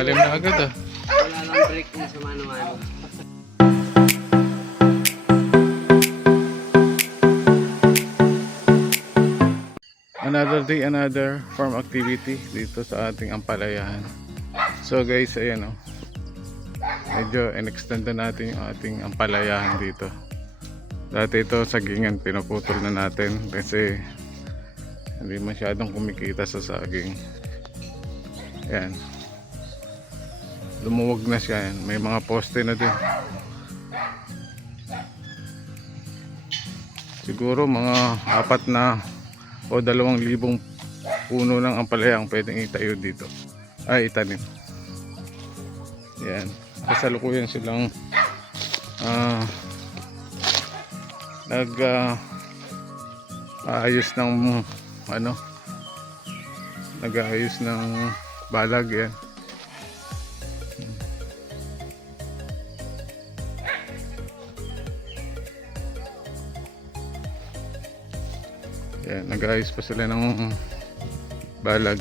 Lalim na agad ah. Wala lang break na sa mano-mano. Another day, another farm activity dito sa ating ampalayahan. So guys, ayan oh. Medyo in-extend na natin yung ating ampalayahan dito. Dati ito sagingan, pinuputol na natin kasi hindi masyadong kumikita sa saging. Ayan. Lumuwag na siya yan. May mga poste na din. Siguro mga 4 na o 2,000 puno ng ampalaya ang pwedeng itayo dito. Ay, itanim. Yan. Kasalukuyan silang ayos ng nag-aayos ng balag yan. Yan, nag-aayos pa sila ng balag.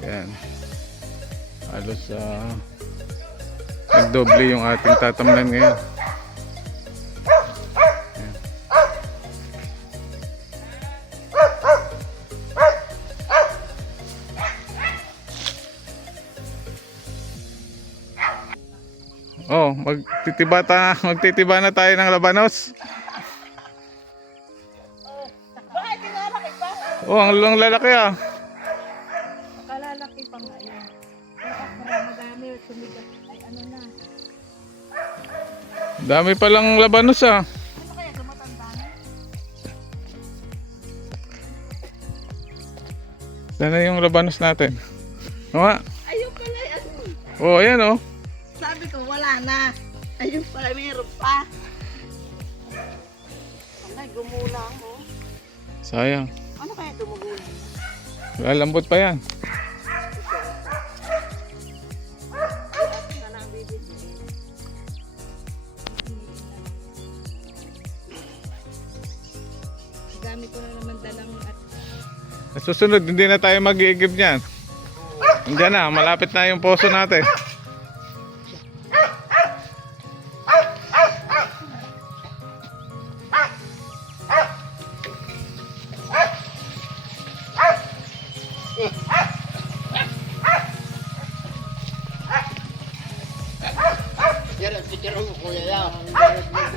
Yan. Halos nagdoble yung ating tatamnan ngayon. Yan. Oh, magtitiba na tayo ng labanos. Bakit tinalaki pa? Oh, ang lalaki ah. Nakalalaki pa nga yan. Madami sumigat. Ay ano na. Dami palang labanos ah. Ano kaya tumatanda na? Sana yung labanos natin. Oo. Ayun pala yan. Oh, ayan oh. Sabi ko wala na. Ayun pala meron pa. Ay gumulang mo. Sayang. Ano kaya gumugulang? Lalambot pa yan. Sana ang bibigyan. Dami ko na naman dalang at Sa susunod, hindi na tayo mag-iigib niyan. Andiyan na, malapit na yung poso natin.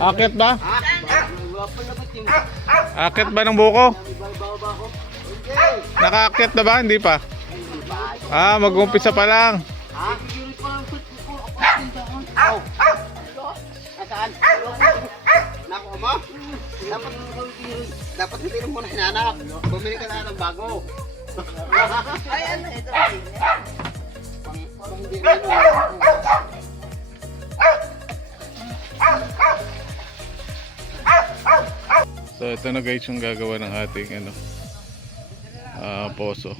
Akit ba? Akit ba ng buko? Nakakit na ba? Hindi pa. Ah, mag-umpisa pa lang. Dapat hindi mo muna hinanap. Bumili ka na ng bago. ay ano ito. Pang hindi na So ito na guys yung gagawa ng ating poso.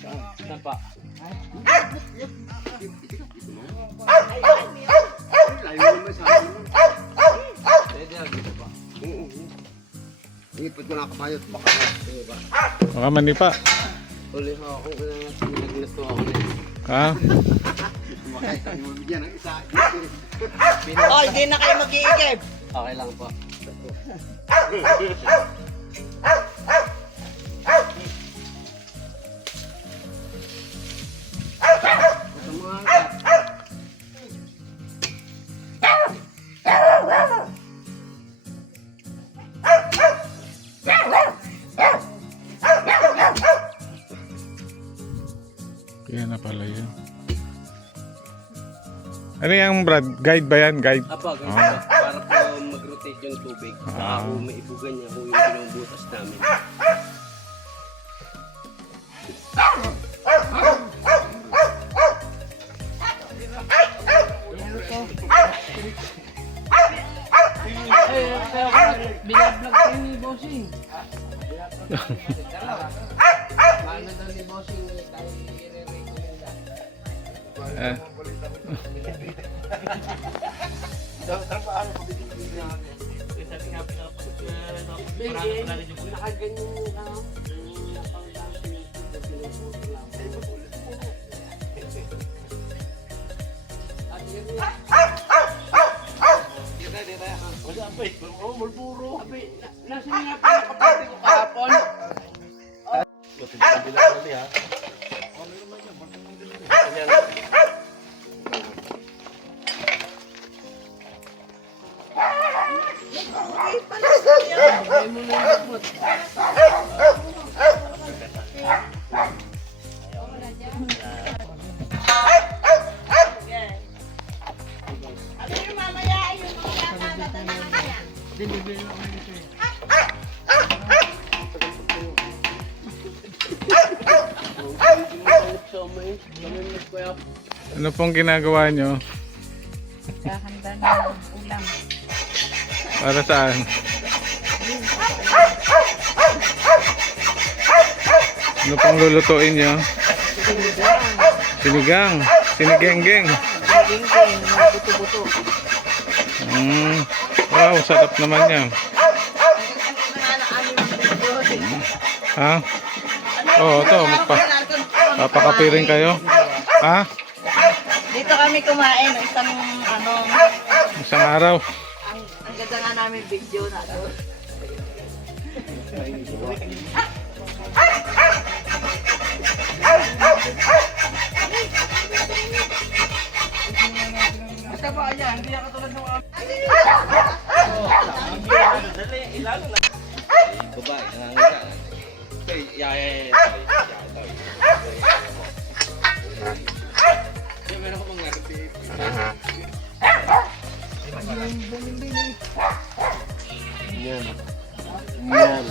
Saan pa? Layo naman sa akin. Pwede lang dito pa. Oo. Ipot ko na kamayot. Baka ba? Baka mani pa. Uli ako kung naglasto ako na yun. Ha? Makita mo bigyan ng isa. Oh, hindi na kayo mag-iigib. Okay lang po. Ito mga Kaya na pala yun. Ano yung Brad? Guide ba yan? Guide? Apa, ganito. Para po mag-rotate yung tubig. Saka po may ibugan niya po yung binubutas namin. bossing. Paano daw ni bossing tayo i-re-recommenda? Eh, Nakaganyan yung nasa nga pa nakapati ko kahapon. Ay mo na yung bot. Ano yung mamaya? Yung mga kakakata na mamaya? ano pong ginagawa nyo? Kakanda ng ulam. Para saan? Ano pong lulutuin nyo? Sinigang. Sinigenggeng. Gingging, buto-buto. Wow, sarap naman yan. Ha? Oo, ito. Papakapirin kayo. Ha? Dito kami kumain ng isang Isang araw. ang ganda nga namin video na to. Basta ba yan? Hindi yan katulad ng mga... Babae, nangangaga. Meron ko pang ngarapit. Yan. Yan.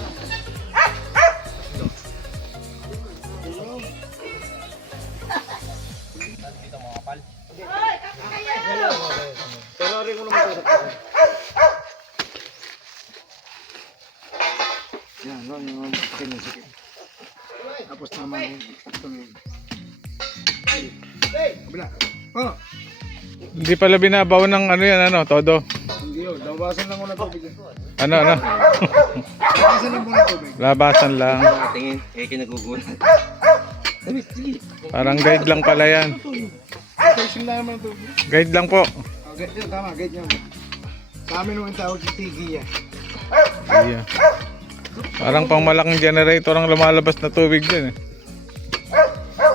Pero rin ko naman ito. Yan, yung kinisik. Tapos naman itong... Kabila. Oh! Hindi pala binabaw ng ano yan, ano, todo. Hindi yun. Labasan lang ko na tubig. Ano, ano? Labasan lang ko na tubig. Labasan lang. Tingin, eh kinagugulat. Parang guide lang pala yan. Station lang naman tubig. Guide lang po. Oh, guide yun, tama, guide yun. Sa amin nung tawag si Tigi yan. Yeah. Parang pang malaking generator ang lumalabas na tubig dyan eh.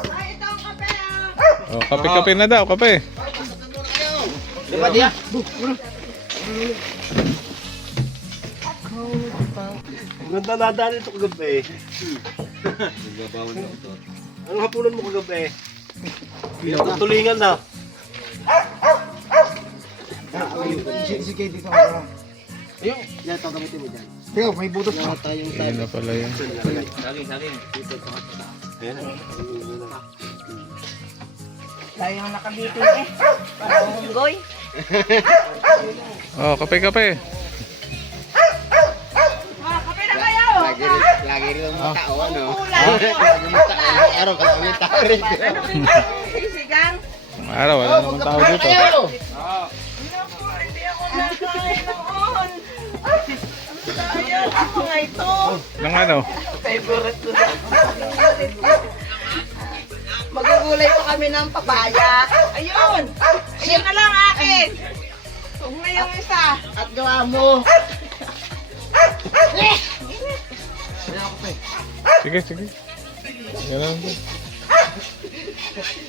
Ay, ito ang kape ah! Oh, kape-kape na daw, kape. Diba diya? Ganda na daan ito kagabi. Nagbabawan na ito. Ang hapunan mo kagabi. Tulingan na. Si Katie dito ako. Ayun. Yan, ito gamitin mo dyan. Teo, may butos na. Ayun na pala yan. Saging. Tayo yung nakabitin eh. Parang unggoy. Oh, kape-kape. Ah, kape na kayo! Lagi rin ang mga tao, ano? Araw ka namin tao rin. Ano rin sisigang? Araw, wala namang tao dito. Naku, hindi ako nakain noon. Ang sayang ako nga ito. Nang ano? Favorite ko na. Magugulay pa kami ng papaya. Ayun! Ayun na lang akin! Huwag na yung isa. At gawa mo. Sige, sige. Ganun din.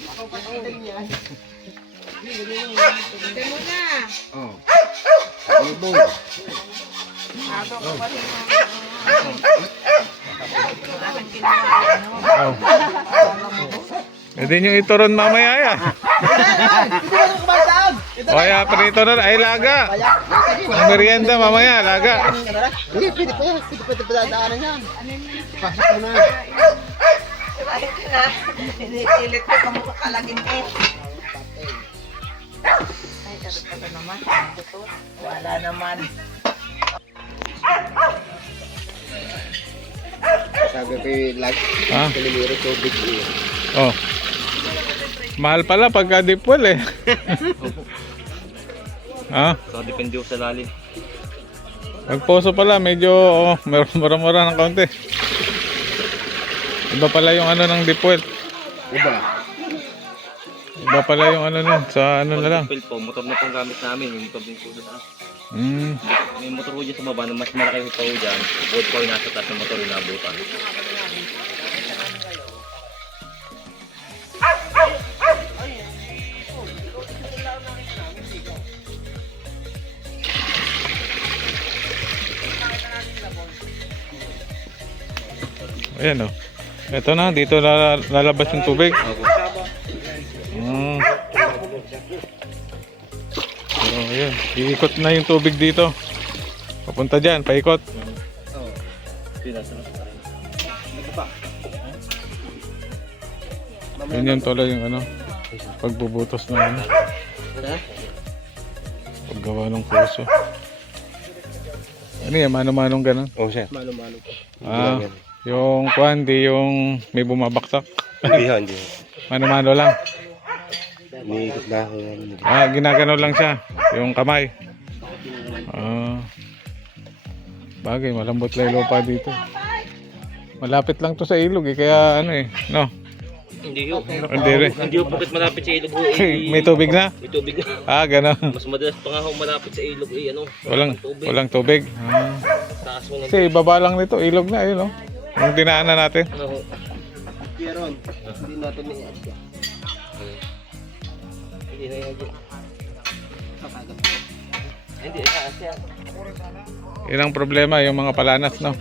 Ito mo na. Oh. Ano Habang ko pa rin aking ginawa. Oh. Pwede nyo ituron mamaya ya. O kaya prito na, ay laga. Ang merienda mamaya, laga. Hindi, pwede pa yan. Pwede pa dadaanan yan. Pasok mo na. Kahit na, pinipilit ko kamukha kalagin eh. Ay, sarap ka ba naman? Ito, wala naman. Sabi ko yung light. Ah. Kalimiro, tubig. Oh. Mahal pala pagka deep well eh. Ah, So, depende sa lalim. pag poso pala medyo mura-mura ng kaunti. Iba pala yung ano ng deep well. Diba? Iba pala yung ano nun, sa ano na lang. Pag po, motor na pong gamit namin. Yung motor din po sa taas. Mm. May motor po dyan sa baba na mas malaki yung tao dyan. Both po yung nasa taas ng motor yung nabutan. Ayan o. Ito na, dito lalabas yung tubig. Mm. So, ayan. Iikot na yung tubig dito. Papunta dyan, paikot. Ganyan tuloy yung ano, pagbubutos ng ano, paggawa ng puso. Ano yan, mano-manong ganun? Oo, sir. Ah, yung kuwan, di yung may bumabaksak. Hindi. Mano-mano lang. Niikot na ako. Ah, ginagano lang siya, yung kamay. Ah, bagay, malambot lang yung lupa dito. Malapit lang to sa ilog eh, kaya ano eh, no? Hindi ho. Hindi rin. Hindi ho bakit malapit sa ilog ho. May tubig na? May tubig na. Ah, gano'n. Mas madalas pa nga ho malapit sa ilog ano. Walang tubig. Ah. Taas mo ng Kasi baba lang nito, ilog na, ayun, no? Yung dinaanan natin. ano ho. Pieron, hindi natin niyan. Hindi na yan dyan. Hindi, kasi yan. Yun ang problema, yung mga palanas, no?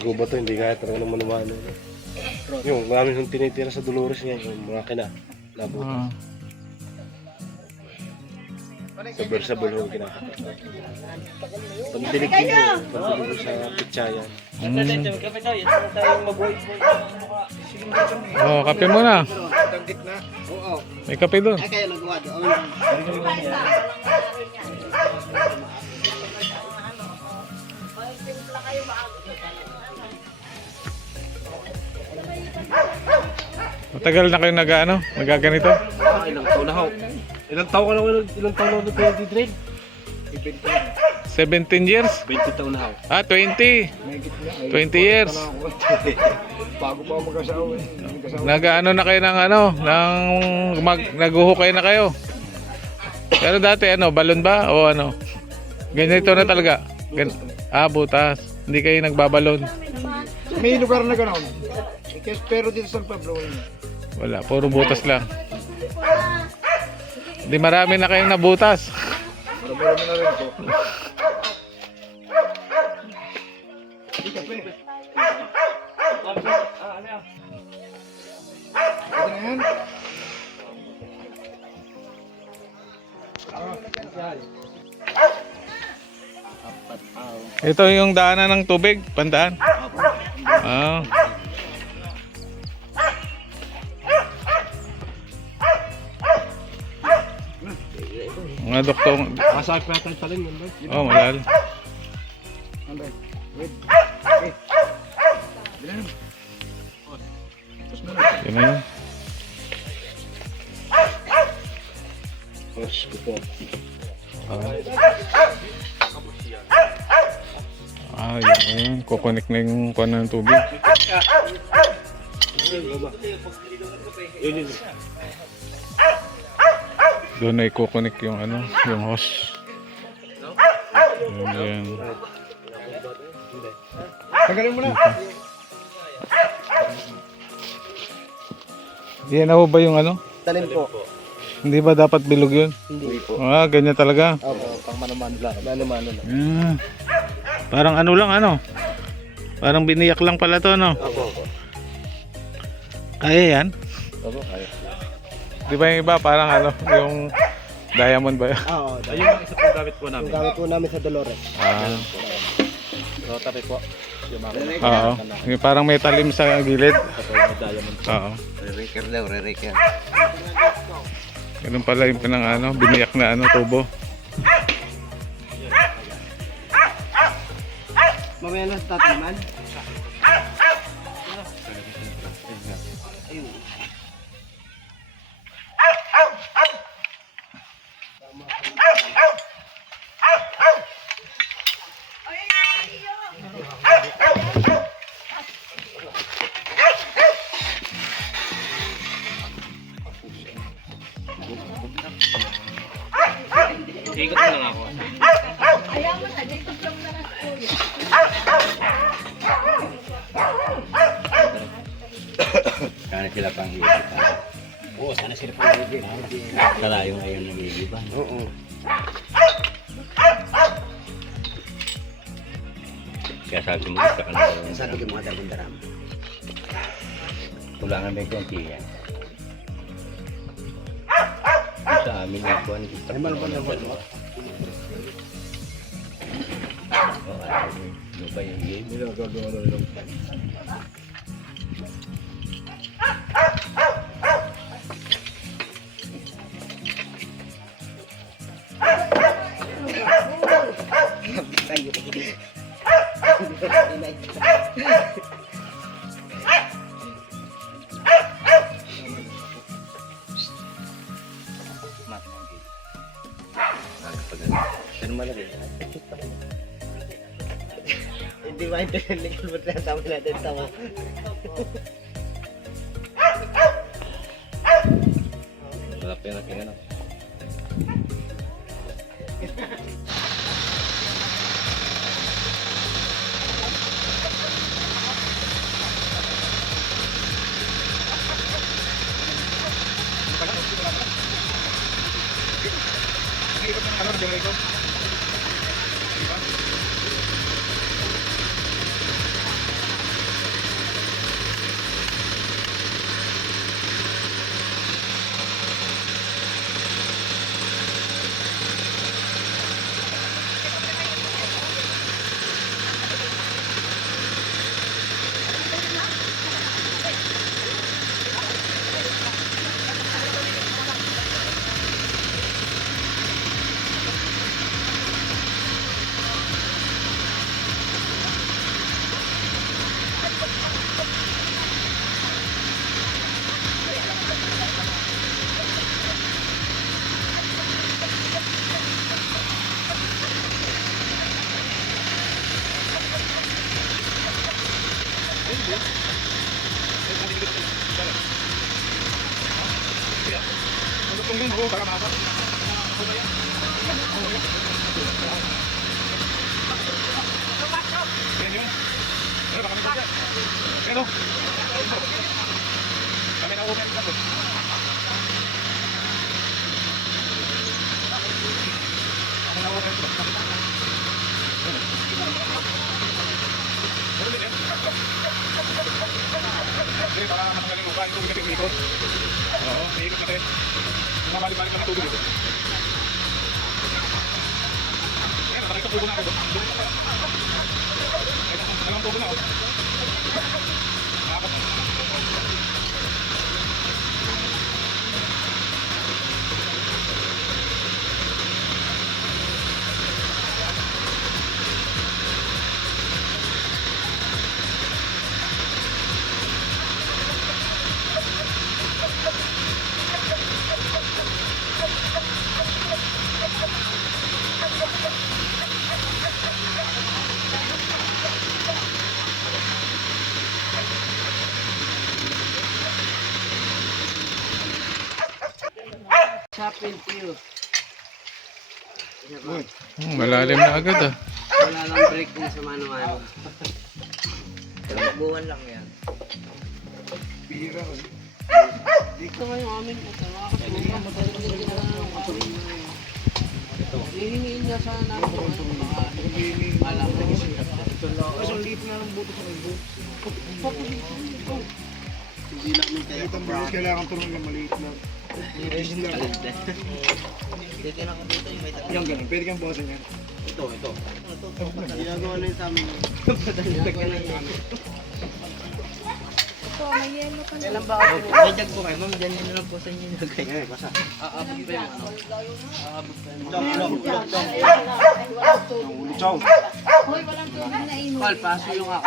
Guba to, hindi kaya talaga naman naman. Yung marami yung tinitira sa Dolores niya, yung mga kina. Nabuto. Ah. Sabal-sabal ho kinakata. Pagdilig din ho, pagdilig sa pitsayan. Kapit tayo, yan tayong mag-wait. Oh, kape muna. Oo. May kape doon. Ay, kaya nagawa doon. Matagal na kayo nagaganito? Ilang taon na ho. Ilang taon ka na ilang taon na nag-trade? 17 years? 20 taon na ho. Ah, 20. 20 years. Bago pa ako mag-asawa eh. Nag-ano na kayo ng ano, naghuhukay na kayo. Pero dati ano, balon ba o ano? Ganito na talaga. Butas. Hindi kayo nagbabalon. May lugar na gano'n. Pero dito sa Pablo. Wala, puro butas lang. Di marami na kayong nabutas. Marami na rin po. Ito yung daanan ng tubig, pandaan. Ah. Mga doktor. Masakit pa natin talin yun ba? Oh, malalim. Yan na yun. Mas ko po. Yun. Kukunik na yung kuha ng tubig. Yun. Doon ay kukunik yung ano, yung hose. Yan. Tagalin mo na. Yan na ba yung ano? Talin po. Hindi ba dapat bilog yun? Hindi po. Ah, ganyan talaga. Opo, pang mano-mano lang. Mano-mano lang. Parang ano lang ano. Parang biniyak lang pala to no. Opo. Kaya yan? Opo, kaya. Di ba yung iba parang ano, yung diamond ba yun? Oo, Ayun ang isa pong gamit po namin. gamit po namin sa Dolores. Rotary po. Yung mga Oo. Yung parang may talim sa gilid. diamond. Oo. Re-raker daw, re-raker. Ganun pala yung pinang ano, biniyak na ano, tubo. Mamaya na sa tataman. Ayun. Ikot na lang ako. Sana sila pang higitan. Oo, sana sila pang bibig. Kalayo ngayon nagigiban. Oo. Kaya sabi mo, gusto ka na Sabi ko mga daram-daram. kulangan may konti yan. Sa amin yung kuhan. Ay, malapad na ba? Ano ba yung game? Nilagagawa na lang. Pero malaki. Hindi ba ito yung legal mo tama natin tama? Wala pa yung nakin ano. Chapin you. Malalim na agad ah. Wala lang break din sa mano-mano. Buwan lang yan. Dito nga yung amin. Hihingiin niya sa namin. Alam na kasi. Ang liit na ng buto sa ibo. Hindi namin kaya pa-brand. Kailangan tulong na maliit lang. Dito na ko dito yung may tatlo. Yung ganun, pwede kang bawasan yan. Ito. Ginagawa na yun sa amin. Ginagawa na yun. Kailan ba ako? May jag po kayo, ma'am. Diyan nyo lang po sa inyo nilagay. Basa. Aabot pa yung ano? Aabot pa yung Chow. Pal, paso yung ako.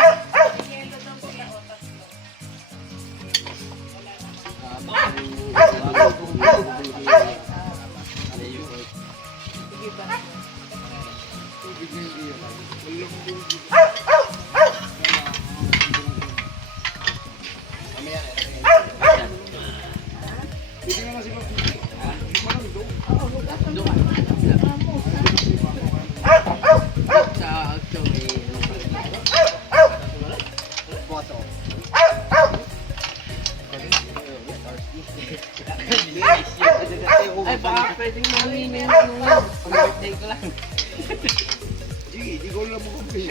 Ay, baka pwedeng maminin yung birthday ko lang. Di ko lang mo kami.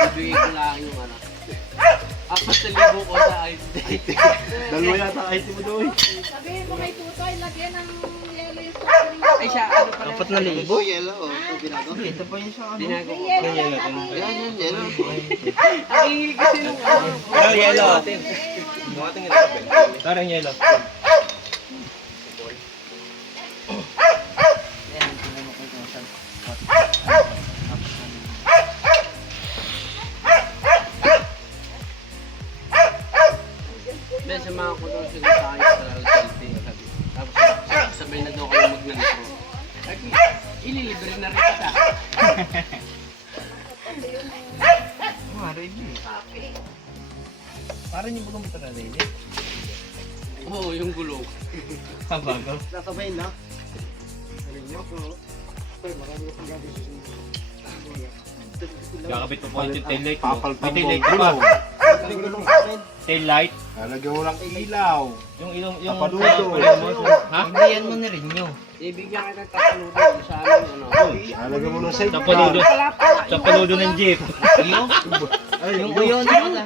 Ibigay ko lang yung ano. 4,000 ko sa ice day. Dalawa yata ice mo doon. Sabihin mo kay Tutoy, lagyan ng yellow yung soft Ay, siya, ano pala? 4,000? Yelo, oh. Binago. Ito pa yun siya, ano? Binago ko. Yellow yung Yan, yelo. Ang hingi kasi nung ano. Pero yellow. Buhating ito. Parang yellow. Dahil samahan ko daw sila sa akin sa selfie. Tapos sabay na daw kayo magnanitro. Sabi, ililibre na rin kita. Parang yung bugang na rin. Oo, yung gulong. Bago. Nakabay na. Kakabit mo po yung tail light mo. Papalpang May tail light mo. ka ba? Tail light. Lalagyan mo lang ilaw. Yung Tapaludo. Ha? Hindi yan mo na rin nyo. Ibigyan kita ng tapaludo sa amin, ano. Lalagyan mo ng side Tapaludo. Tapaludo ng jeep. Yung uyon na pala.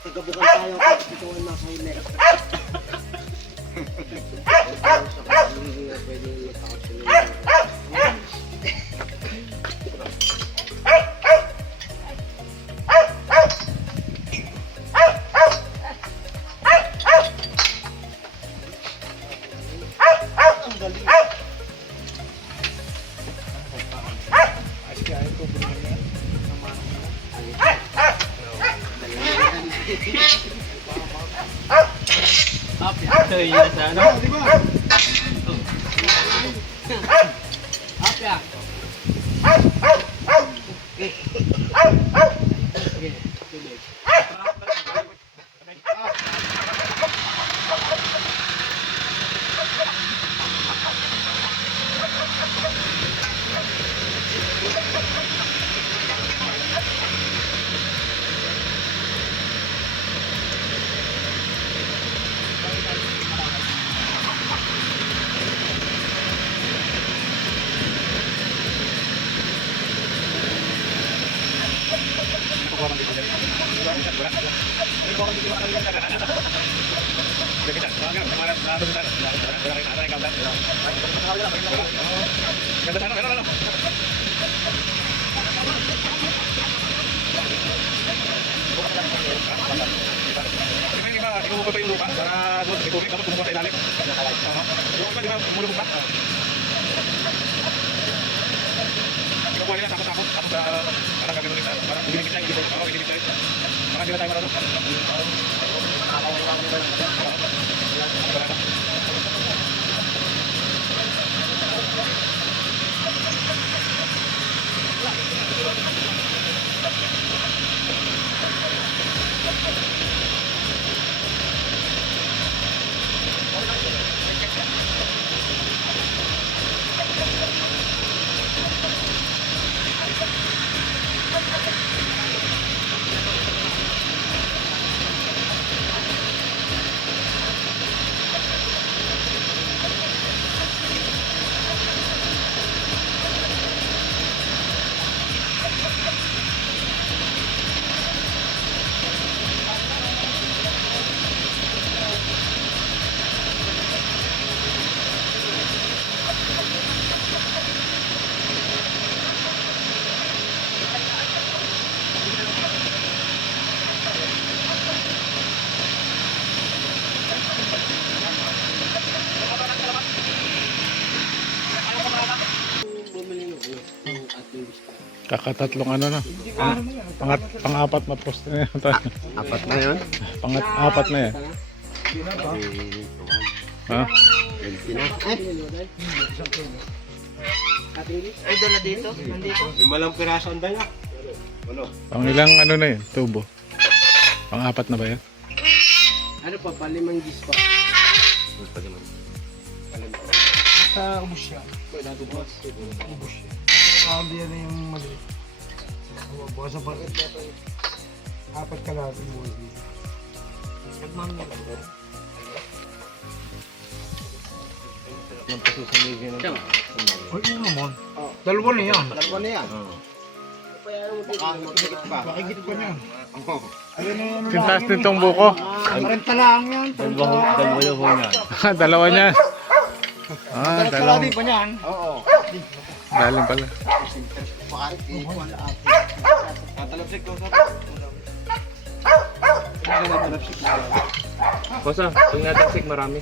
Tagabukan tayo kasi ito ang nasa hilir. Ito yung sa ano? Apya. Kakatatlong ano na. Pang-apat na post na yan. Apat na yun. Apat na yan. Ha? 20 na. Ay, dala dito. Nandito. Limalang piraso ang dala. Ano? Pang ilang ano na yun? Tubo. Pang-apat na ba yan? Ano pa, palimang gis pa. Sa ubus siya. Ubus siya. Sabi yan yung mali. Bukas pa. Apat ka natin buhay dito. Ay, yun naman. Dalawa na yan. Dalawa na yan. Makikit pa niyan. Oo. Ayun na yan. Sintas nitong buko. 40 lang yan. Dalawa niya. Ah, dalawa. pa niyan. Oo. Dalim pala. Pakarit eh. Tatalapsik ko sa... Kosa, yung natagsik marami.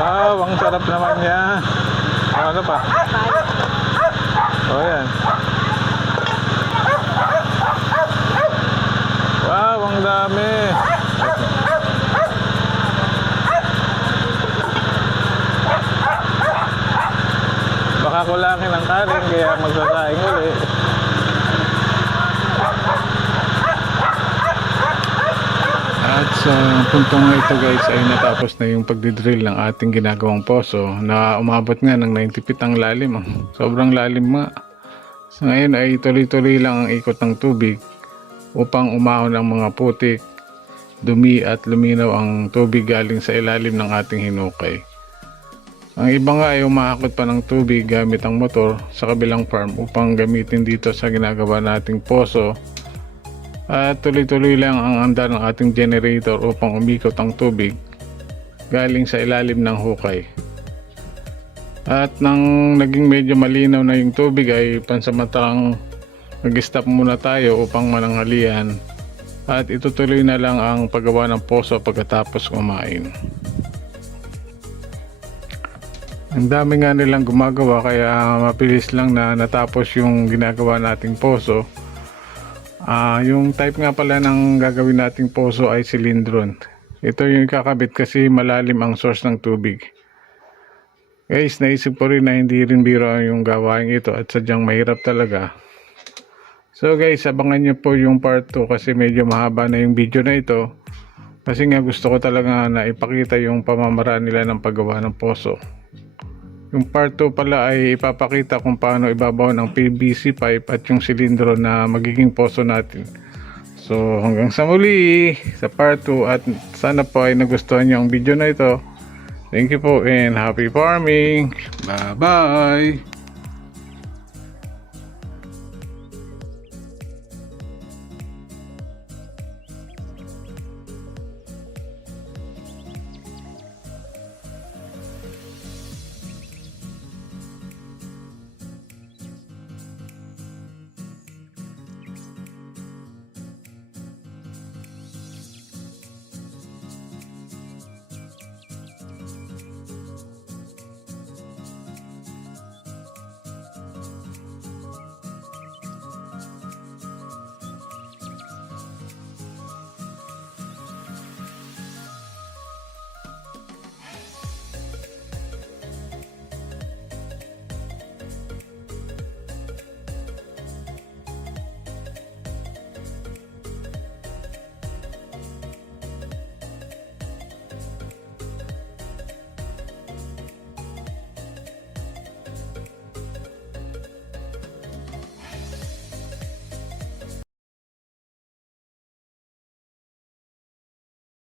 Wow, ang sarap naman yan. Ano pa? Oh, yan. Wow, ang dami. Baka kulangin ang kanin kaya magsasaing uli. At sa puntong ito guys ay natapos na yung pagdidrill ng ating ginagawang poso na umabot nga ng 90 feet ang lalim. Sobrang lalim nga. So ngayon ay tuloy-tuloy lang ang ikot ng tubig upang umahon ang mga putik, dumi at luminaw ang tubig galing sa ilalim ng ating hinukay. Ang iba nga ay umahakot pa ng tubig gamit ang motor sa kabilang farm upang gamitin dito sa ginagawa nating poso At tuloy-tuloy lang ang andar ng ating generator upang umikot ang tubig galing sa ilalim ng hukay. At nang naging medyo malinaw na yung tubig ay pansamantalang nag-stop muna tayo upang mananghalian. At itutuloy na lang ang paggawa ng poso pagkatapos kumain. Ang dami nga nilang gumagawa kaya mabilis lang na natapos yung ginagawa nating poso. Yung type nga pala ng gagawin nating poso ay silindron. Ito yung kakabit kasi malalim ang source ng tubig. Guys, naisip ko rin na hindi rin biro yung gawain ito at sadyang mahirap talaga. So guys, abangan nyo po yung part 2 kasi medyo mahaba na yung video na ito. Kasi nga gusto ko talaga na ipakita yung pamamaraan nila ng paggawa ng poso. Yung part 2 pala ay ipapakita kung paano ibabaw ng PVC pipe at yung silindro na magiging poso natin. So hanggang sa muli sa part 2 at sana po ay nagustuhan nyo ang video na ito. Thank you po and happy farming. Bye bye.